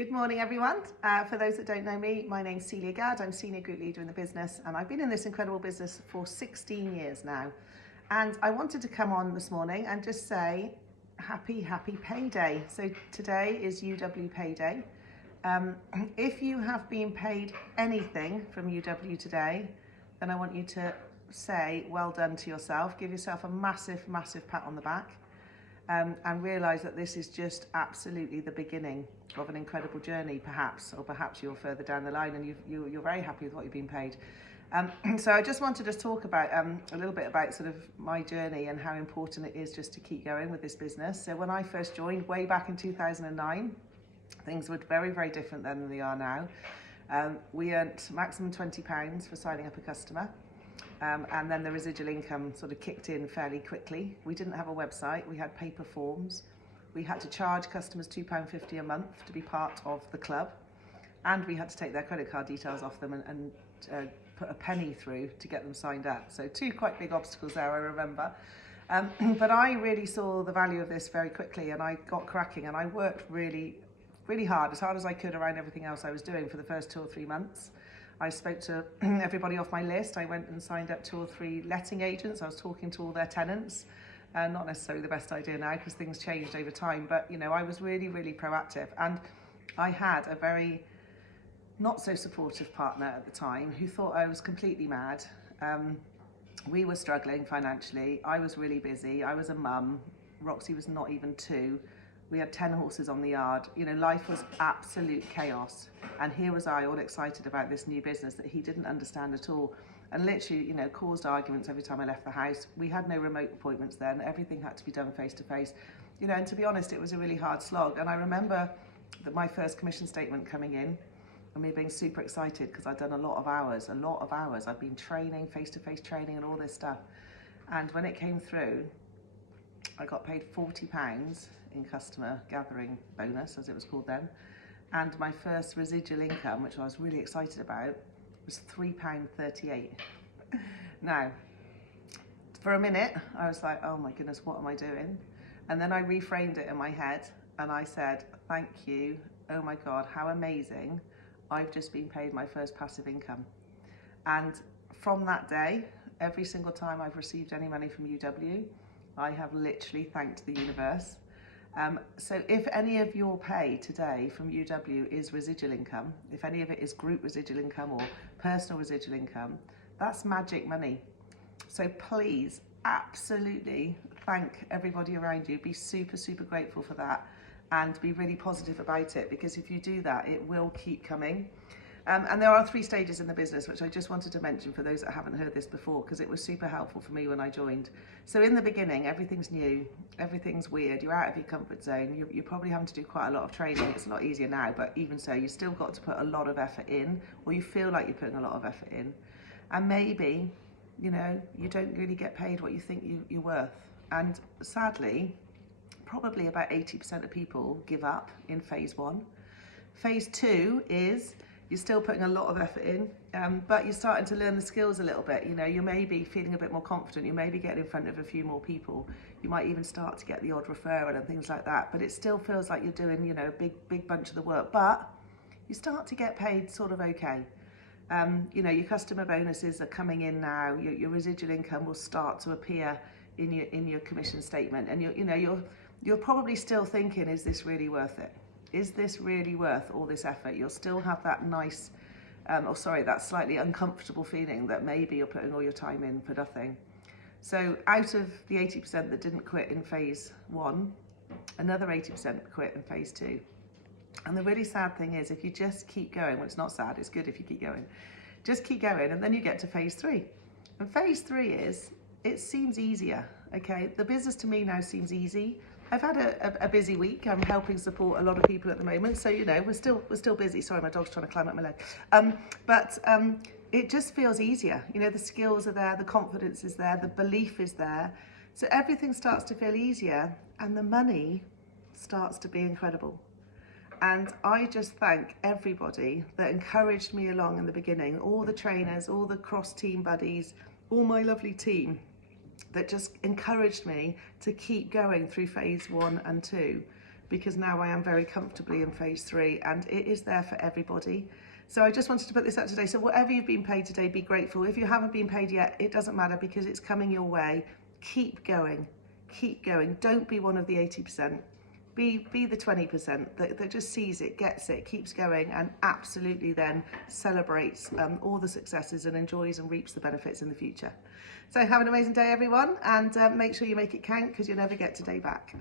Good morning, everyone. For those that don't know me, my name's Celia Gadd. I'm Senior Group Leader in the business, and I've been in this incredible business for 16 years now. And I wanted to come on this morning and just say happy payday. So today is UW Payday. If you have been paid anything from UW today, then I want you to say well done to yourself. Give yourself a massive pat on the back. And realise that this is just absolutely the beginning of an incredible journey, perhaps, or perhaps you're further down the line and you're very happy with what you've been paid. So I just wanted to talk about a little bit about sort of my journey and how important it is just to keep going with this business. So when I first joined way back in 2009, things were very different then than they are now. We earned maximum £20 for signing up a customer. And then the residual income sort of kicked in fairly quickly. We didn't have a website, we had paper forms. We had to charge customers £2.50 a month to be part of the club. And we had to take their credit card details off them and put a penny through to get them signed up. So two quite big obstacles there, I remember. But I really saw the value of this very quickly, and I got cracking, and I worked really hard as I could around everything else I was doing for the first 2 or 3 months. I spoke to everybody off my list. I went and signed up 2 or 3 letting agents. I was talking to all their tenants. Not necessarily the best idea now because things changed over time, but you know, I was really proactive, and I had a very not so supportive partner at the time who thought I was completely mad. We were struggling financially. I was really busy. I was a mum. Roxy was not even 2. We had 10 horses on the yard. You know, life was absolute chaos. And here was I, all excited about this new business that he didn't understand at all. And literally, you know, caused arguments every time I left the house. We had no remote appointments then. Everything had to be done face to face. You know, and to be honest, it was a really hard slog. And I remember that my first commission statement coming in and me being super excited because I'd done a lot of hours. I'd been training, face-to-face training and all this stuff. And when it came through, I got paid £40 in customer gathering bonus, as it was called then, and my first residual income, which I was really excited about, was £3.38. Now, for a minute, I was like, oh my goodness, what am I doing? And then I reframed it in my head and I said, thank you, oh my God, how amazing, I've just been paid my first passive income. And from that day, every single time I've received any money from UW, I have literally thanked the universe. So if any of your pay today from UW is residual income, if any of it is group residual income or personal residual income, that's magic money. So please, absolutely thank everybody around you. Be super grateful for that and be really positive about it, because if you do that, it will keep coming. And there are 3 stages in the business, which I just wanted to mention for those that haven't heard this before, because it was super helpful for me when I joined. So in the beginning, everything's new, everything's weird, you're out of your comfort zone, you're probably having to do quite a lot of training. It's a lot easier now, but even so, you've still got to put a lot of effort in, or you feel like you're putting a lot of effort in. And maybe, you know, you don't really get paid what you think you're worth. And sadly, probably about 80% of people give up in phase 1. Phase 2 is you're still putting a lot of effort in, but you're starting to learn the skills a little bit. You know, you may be feeling a bit more confident, you may be getting in front of a few more people, you might even start to get the odd referral and things like that, but it still feels like you're doing, you know, a big bunch of the work, but you start to get paid sort of okay. You know, your customer bonuses are coming in now, your residual income will start to appear in your commission statement, and you're probably still thinking, is this really worth it? Is this really worth all this effort? You'll still have that nice, that slightly uncomfortable feeling that maybe you're putting all your time in for nothing. So out of the 80% that didn't quit in phase 1, another 80% quit in phase 2. And the really sad thing is, if you just keep going, well, it's not sad, it's good if you keep going, just keep going, and then you get to phase 3. And phase 3 is, it seems easier, okay? The business to me now seems easy. I've had a busy week. I'm helping support a lot of people at the moment, so you know we're still busy. Sorry, my dog's trying to climb up my leg. It just feels easier. You know, the skills are there, the confidence is there, the belief is there, so everything starts to feel easier, and the money starts to be incredible. And I just thank everybody that encouraged me along in the beginning, all the trainers, all the cross-team buddies, all my lovely team that just encouraged me to keep going through phase 1 and 2. because now I am very comfortably in phase 3 and it is there for everybody. So I just wanted to put this out today. So whatever you've been paid today, be grateful. If you haven't been paid yet, it doesn't matter because it's coming your way. Keep going, keep going. Don't be one of the 80%. Be the 20% that just sees it, gets it, keeps going, and absolutely then celebrates all the successes and enjoys and reaps the benefits in the future. So have an amazing day, everyone, and make sure you make it count because you'll never get today back.